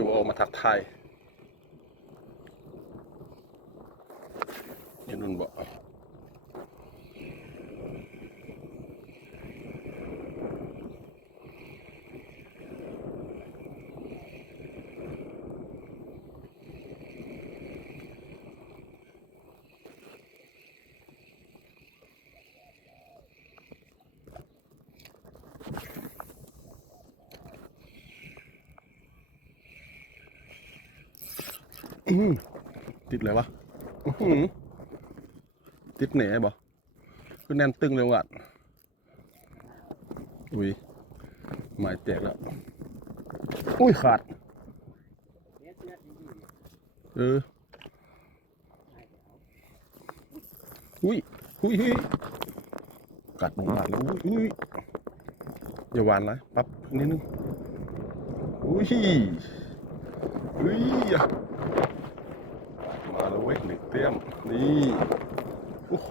คือว่าออกมาทักทายยันนุ่นบอกติดเลยวะติดเหน่บ่คือแน่นตึงเลยว่ะอุ้ยหมายแตกแล้วอุ้ยขาดอุ้ยอุ้ยกัดลงมาแล้วอุ้ยอย่าหวานนะปั๊บนิดนึงอุ้ยอุ้ยมาแล้วเว้ยหนึ่งเตี้ยมนี่โอ้โห